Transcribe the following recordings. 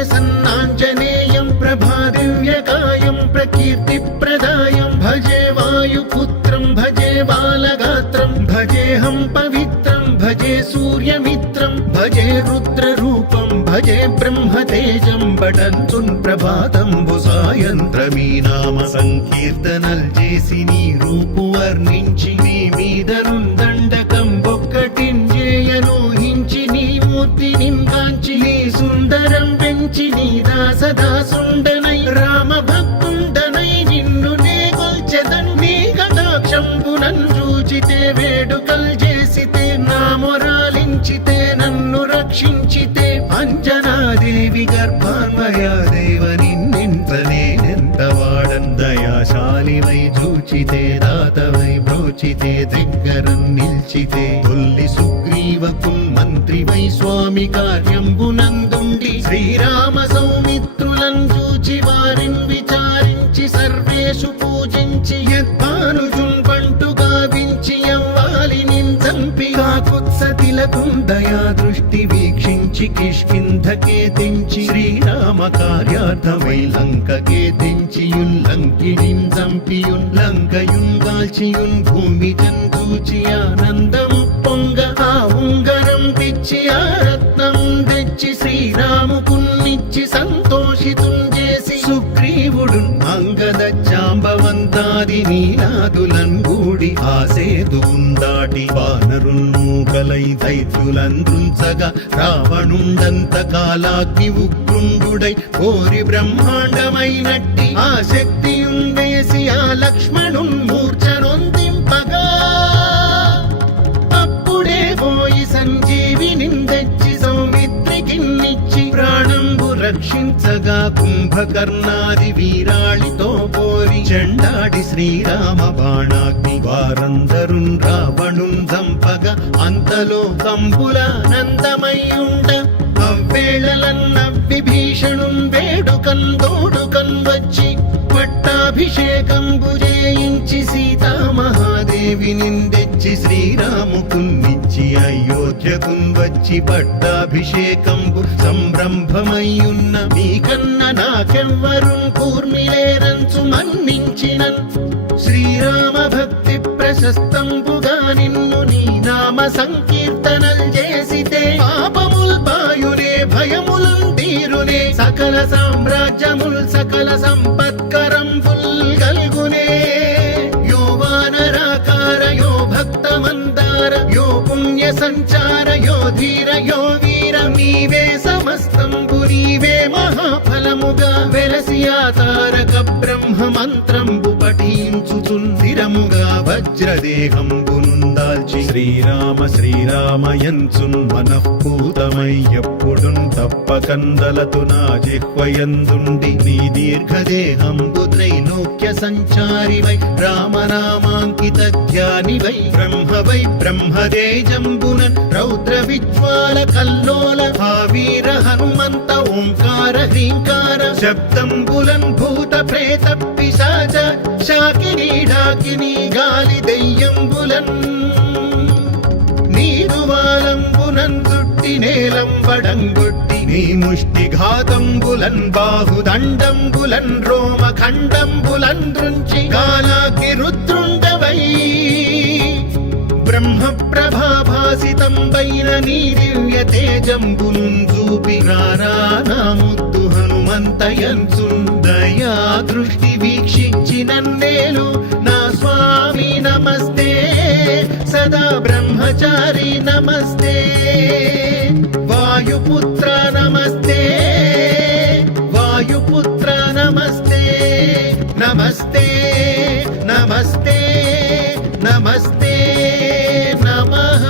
प्रसन्नाञ्जनेयं प्रभादिव्यकायं प्रकीर्तिप्रदायं भजे वायुपुत्रं भजे बालगात्रं भजेऽहं पवित्रं भजे सूर्यमित्रं भजे रुद्ररूपं भजे ब्रह्मतेजं बटन्तुन् ప్రభాతంబు సాయంత్రమీ నామ సంకీర్తనల్ చేసి నీ రూపు వర్ణించి నీ మీదనుందండకం ఒక్కటింజేయనూహించి నీ మూర్తి నింకాంచి నీ సుందరం పెంచి నీ దాసదాసుండనై రామ భక్తుండనై నిన్ను నే కొల్చెదన్ నీ కటాక్షంబునన్ చూచితే వేడుకల్ చేసితే నా మొరాలించితే నన్ను రక్షించితే అంజనాదేవి గర్భాన్వయా దేవ నిన్నెంత వాడన్ దయాశాలివై చూచితే దాతవై బ్రోచితే దగ్గరం నిల్చితే తొల్లి సుగ్రీవకున్ మంత్రివై స్వామి కార్యంబునందుండి శ్రీరామ సౌమిత్రులను చూచి వారిని విచారించి సర్వేషు పూజించి యద్భానుజున్ పంటు గావించి యవ్వాలి నిందంపి కాకుత్సతిలకుం దయా దృష్టి వీక్షించి కిష్కింధకే తెంచి శ్రీరామ కార్యార్థమై లంకకే తెంచియుల్లంకిణిం చంపియున్ లంకయున్ గాల్చియున్ భూమి చందూచి ఆనందము పొంగ ఆ ఉంగరం పిచ్చి ఆ రత్నం తెచ్చి శ్రీరాముకున్నిచ్చి సంతోషితున్ చేసి సుగ్రీవుడు అంగద చాంబవంతాది నీలాదులన్ గూడి ఆసేతువున్ దాటి వానరుల్ మూకలై దైత్యులందృంచగా రావణుండంత కాలాగ్ని ఉగ్రుండుడై కోరి బ్రహ్మాండమైనట్టి ఆ శక్తియున్ వేసి ఆ లక్ష్మణున్ మూర్ఛనొందింపగా అప్పుడే పోయి సంజీవిని తెచ్చి సౌమిత్రికిన్నిచ్చి ప్రాణంబు రక్షించగా కుంభకర్ణాది వీరాళితో పోరి చెండాడి శ్రీరామ బాణాగ్ని వారందరున్ రావణున్ చంపగా అంతలో కంబులానందమయ్యుండ అవ్వేళలన్న విభీషణున్ వేడుకన్ తోడుకన్ వచ్చి పట్టాభిషేకంబు చేయించి సీతామహాదేవి నిందెచ్చి శ్రీరాముకున్నిచ్చి అయోధ్యకున్ వచ్చి పట్టాభిషేకంబు సంరంభమయ్యున్న మీకన్న నాకెవ్వరున్ కూర్మిలేరంచు మన్నించినన్ శ్రీరామ భక్తి ప్రశస్తంబుగా నిన్ను నీ నామ సంకీర్తనల్ చేసితే పాపముల్ బాయునే భయములున్ తీరునే సకల సామ్రాజ్యముల్ సకల సంపత్కరంబుల్ గల్గునే యో వానరాకార యో భక్త మందార యో పుణ్య సంచార యో ధీర యో వీర నీవే సమస్తంబు నీవే మహాఫలముగా వెలసి ఆ తారక బ్రహ్మ మంత్రంబు పఠించుచున్ స్థిరముగా వజ్రదేహంబునుందాల్చి శ్రీరామ శ్రీరామయంచున్ మనఃపూతమై ఎప్పుడున్ తప్పకందలతు నా జిహ్వయందుండి నీ దీర్ఘదేహంబు త్రైలోక్య సంచారివై రామనామాంకిత ధ్యానివై బ్రహ్మవై బ్రహ్మదేజంబునన్ రౌద్ర విజ్వాల కల్లోల భావీర హనుమంత ఓంకార హ్రీంకార శబ్దంబులన్ భూత ప్రేత పిశాచ శాకినీ ఢాకినీ గాలి దెయ్యంబులన్ నీరువాలంబునన్ చుట్టి నేలంబడంగొట్టి నీ ముష్టిఘాతంబులన్ బాహుదండంబులన్ రోమఖండంబులన్ దృంచి గాలాకి రుద్రుండవై బ్రహ్మ ప్రభాభాసితంబైన నీ దివ్య తేజంబునున్ చూపి రానా ముద్దు హనుమంతయంచున్ దయా దృష్టి వీక్షించి నన్నేలు నా స్వామి నమస్తే సదా బ్రహ్మచారి నమస్తే వాయుపుత్ర నమస్తే వాయుపుత్ర నమస్తే నమస్తే నమస్తే నమస్తే నమః.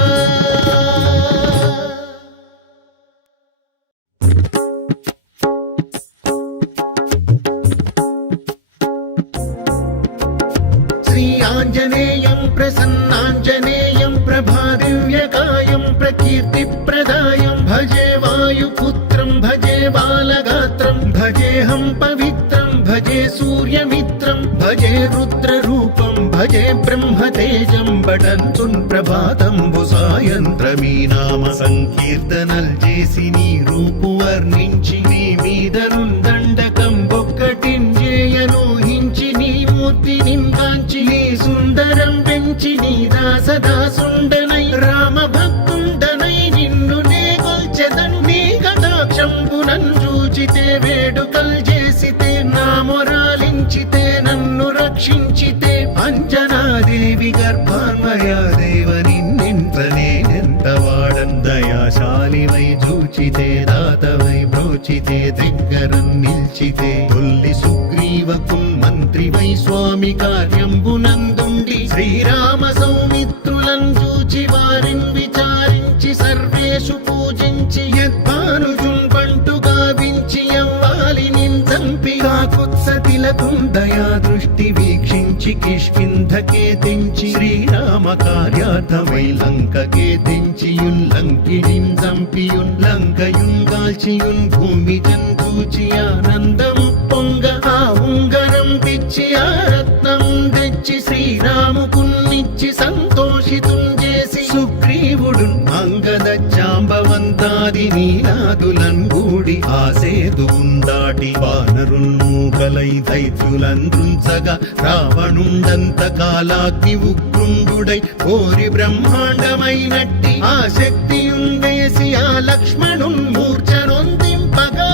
శ్రీ ఆంజనేయం ప్రసన్నాంజనేయం ప్రభాదివ్యకాయం ప్రకీర్తిప్రదాయం భజే వాయుపుత్రం భజే బాలగాత్రం భజేऽహం పవిత్రం భజే సూర్యమిత్రం భజే రుద్రరూపం భజే భజే బ్రహ్మతేజం పఠంతున్ ప్రభాతంబు సాయంత్రమీ నామ సంకీర్తనల్ చేసి నీ రూపు వర్ణించి నీ మీదనున్ దండకం ఒక్కటింజేయనూహించి నీ మూర్తి నింకాంచి నీ సుందరం పెంచి నీ దాసదాసుండనై రామ భక్తుండనై నిన్ను నే గొల్చెదన్ నీ కటాక్షంబునన్ చూచితే వేడుకల్ చేసితే నా మొరాలించితే నన్ను రక్షించితే అంజనాదేవి గర్భాన్వయా దేవ నిన్నెంత వాడన్ దయాశాలివై చూచితే దాతవై బ్రోచితే దగ్గరం నిల్చితే తొల్లి సుగ్రీవకున్ మంత్రివై స్వామి కార్యంబునందుండి శ్రీరామ సౌమిత్రులను చూచి వారిని విచారించి సర్వేషు పూజించి యద్భానుజున్ పంటు గావించి యవ్వాలి నించంపి కాకుత్సతిలకుం దయా దృష్టి వీక్షించి కిష్కింధకే తెంచి శ్రీరామ కార్యార్థమై లంకకే తెంచియున్ లంకిణిన్ చంపియున్ లంకయున్ గాల్చియున్ భూమి చందూచి ఆనందం పొంగ ఆ ఉంగరం పిచ్చి ఆ రత్నం తెచ్చి శ్రీరాముకున్నిచ్చి సంతోషితుం చేసి సుగ్రీవుడు అంగద జాంబవంతాది నీనాదులన్ గూడి ఆ సేతువున్ దాటి వానరుల్ మూకలై దైత్యులందృంచగా రావణుండంత కాలాగ్ని ఉగ్రుండుడై కోరి బ్రహ్మాండమైనట్టి ఆ శక్తియున్ వేసి ఆ లక్ష్మణున్ మూర్ఛనొందింపగా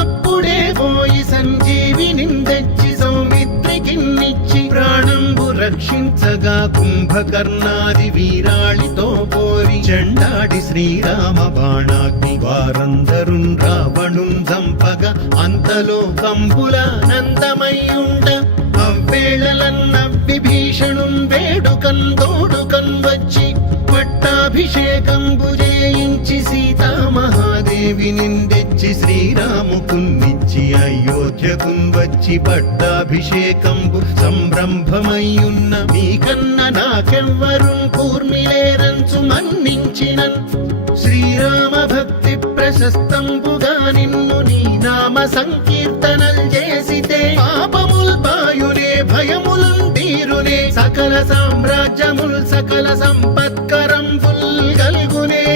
అప్పుడే పోయి సంజీవిని తెచ్చి సౌమిత్రికిన్నిచ్చి ప్రాణంబు రక్షించగా కుంభకర్ణాది వీరాళితో పోరి చెండాడి శ్రీరామ బాణాగ్ని వారందరున్ రావణున్ చంపగా అంతలో కంబులానందమయ్యుండ అవ్వేళలన్నవ్విభీషణున్ వేడుకన్ తోడుకన్ వచ్చి పట్టాభిషేకంబు చేయించి సీతామహాదేవి నిందెచ్చి శ్రీరాముకున్నిచ్చి అయోధ్యకున్ వచ్చి పట్టాభిషేకంబు సంరంభమయ్యున్న మీకన్న నాకెవ్వరున్ కూర్మిలేరంచు మన్నించినన్ శ్రీరామ భక్తి ప్రశస్తంబుగా నిన్ను నీ నామ సంకీర్తనల్ చేసితే పాపముల్ బాయునే భయములున్ తీరునే సకల సామ్రాజ్యముల్ సకల సంపత్కరంబుల్ గల్గునే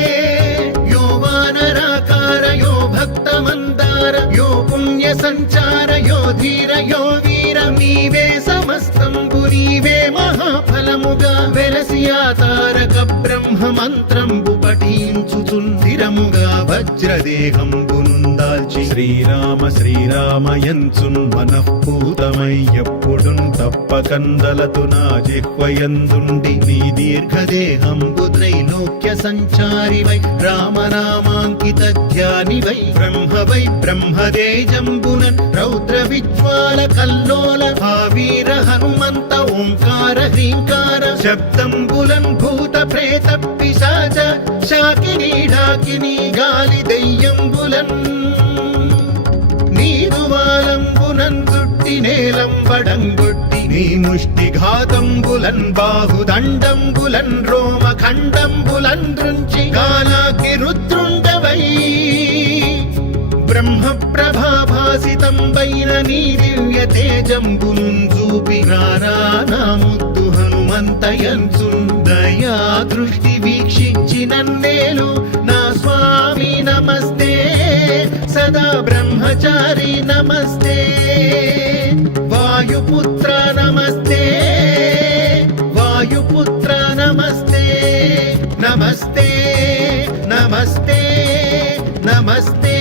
యో వానరాకార యో భక్త మందార యో పుణ్య సంచార యో ధీర యో వీర నీవే సమస్తంబు నీవే మహాఫలముగా వెలసి ఆ తారక బ్రహ్మ మంత్రంబు పఠించుచుందిరముగా వజ్రదేహంబునుందాల్చి శ్రీరామ శ్రీరామయంచున్ మనఃపూతమై ఎప్పుడున్ తప్పకందలతు నా జిహ్వయందుండి నీ దీర్ఘదేహంబు త్రైలోక్య సంచారివై రామనామాంకిత ధ్యానివై బ్రహ్మదేజంబునన్ రౌద్ర విజ్వాల కల్లోల ఆ వీర హనుమంత ఓంకార హ్రీంకార శబ్దంబులన్ భూత ప్రేత పిశాచ శాకిని ఢాకిని గాలి దెయ్యంబులన్ నీదువాలంబునన్ చుట్టి నేలంబడంగొట్టి నీ ముష్టి ఘాతంబులన్ బాహుదండంబులన్ రోమ ఖండంబులన్ దృంచి గాలాకి రుద్రుండవై బ్రహ్మ ప్రభాభాసితంబైన నీ దివ్య తేజంబునున్ చూపి రారా నా ముద్దు హనుమంతయంచున్ దయా దృష్టి వీక్షించి నన్నేలు నా స్వామి నమస్తే సదా బ్రహ్మచారి నమస్తే వాయుపుత్ర నమస్తే వాయుపుత్ర నమస్తే నమస్తే నమస్తే నమస్తే